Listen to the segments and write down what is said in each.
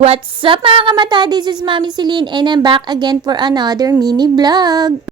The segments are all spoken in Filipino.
What's up mga kamata? This is Mami Celine and I'm back again for another mini vlog.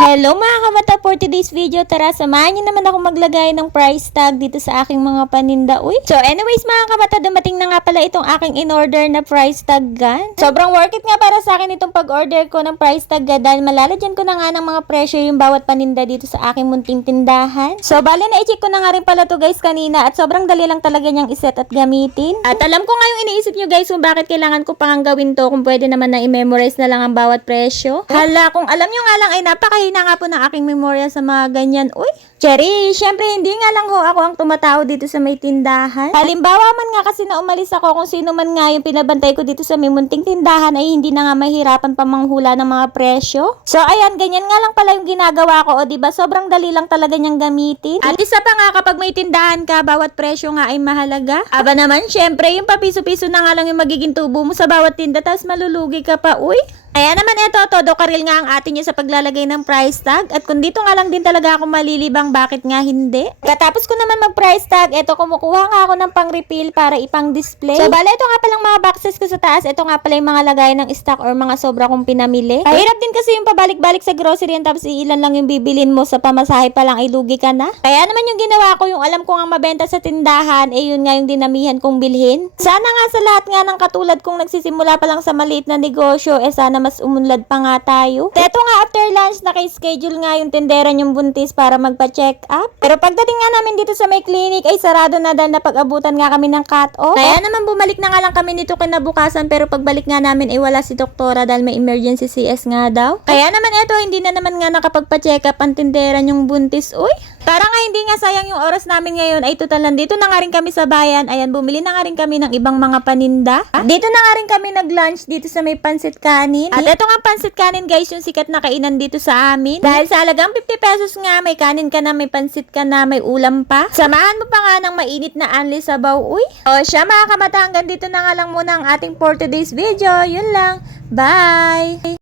Hello mga kamata, for today's video, tara samahan niyo naman ako maglagay ng price tag dito sa aking mga paninda. So anyways mga kamata, dumating na nga pala itong aking in-order na price tag gun. Sobrang worth it nga para sa akin itong pag-order ko ng price tag gun dahil malalagyan ko na nga ng mga presyo yung bawat paninda dito sa aking munting tindahan. So bali na i-check ko na nga rin pala to guys kanina at sobrang dali lang talaga niyang iset at gamitin. At alam ko nga yung iniisip nyo guys kung bakit kailangan ko pang gawin to kung pwede naman na i-memorize na lang ang bawat presyo. Hala, kung alam nyo nga lang ay napakahina nga po ng aking memorya sa mga ganyan. Uy, Cherry, syempre hindi nga lang ho ako ang tumatao dito sa may tindahan. Halimbawa man nga kasi na umalis ako, kung sino man nga yung pinabantay ko dito sa may munting tindahan ay hindi na nga mahirapan pa manghula ng mga presyo. So ayan, ganyan nga lang pala yung ginagawa ko, o diba? Sobrang dali lang talaga niyang gamitin. At isa pa nga, kapag may tindahan ka, bawat presyo nga ay mahalaga. Aba naman, syempre yung papiso-piso na nga lang yung magiging tubo mo sa bawat tinda, tapos malulugi ka pa, uy. Ayan naman ito, todo karil nga ang atin nyo sa paglalagay ng price tag. At kung dito nga lang din talaga ako malilibang, bakit nga hindi? Katapos ko naman mag-price tag, ito kumukuha nga ako ng pang-refill para ipang-display. So, bale, ito nga palang mga boxes ko sa taas. Ito nga pala yung mga lagay ng stock or mga sobra kong pinamili. Mahirap din kasi yung pabalik-balik sa grocery yan, tapos ilan lang yung bibilin mo sa pamasahe pa lang, ay lugi ka na. Kaya naman yung ginawa ko, yung alam ko nga mabenta sa tindahan, eh yun nga yung dinamihan kong bilhin. Sana nga sa lahat nga ng katulad kong nagsisimula pa lang sa maliit na negosyo, eh sana mas umunlad pa nga tayo. Teto nga after lunch, naka-schedule nga yung tendera yung buntis para magpa-check up. Pero pagdating nga namin dito sa may clinic ay sarado na dahil napag-abutan nga kami ng cut-off. Kaya naman bumalik na nga lang kami nito kinabukasan, pero pagbalik nga namin ay wala si doktora dahil may emergency CS nga daw. Kaya naman eto, hindi na naman nga nakapagpa-check up ang tendera yung buntis. Uy, para nga hindi nga sayang yung oras namin ngayon, ay total nandito na nga rin kami sa bayan. Ayan, bumili na nga rin kami ng ibang mga paninda. Dito na nga rin kami nag-lunch dito sa may pansit kanin. At ito nga pansit kanin guys, yung sikat na kainan dito sa amin. Dahil sa halagang 50 pesos nga, may kanin ka na, may pansit ka na, may ulam pa. Samahan mo pa nga ng mainit na anli sabaw. Uy, o siya mga kamata, hanggang dito na nga lang muna ang ating for today's video. Yun lang. Bye!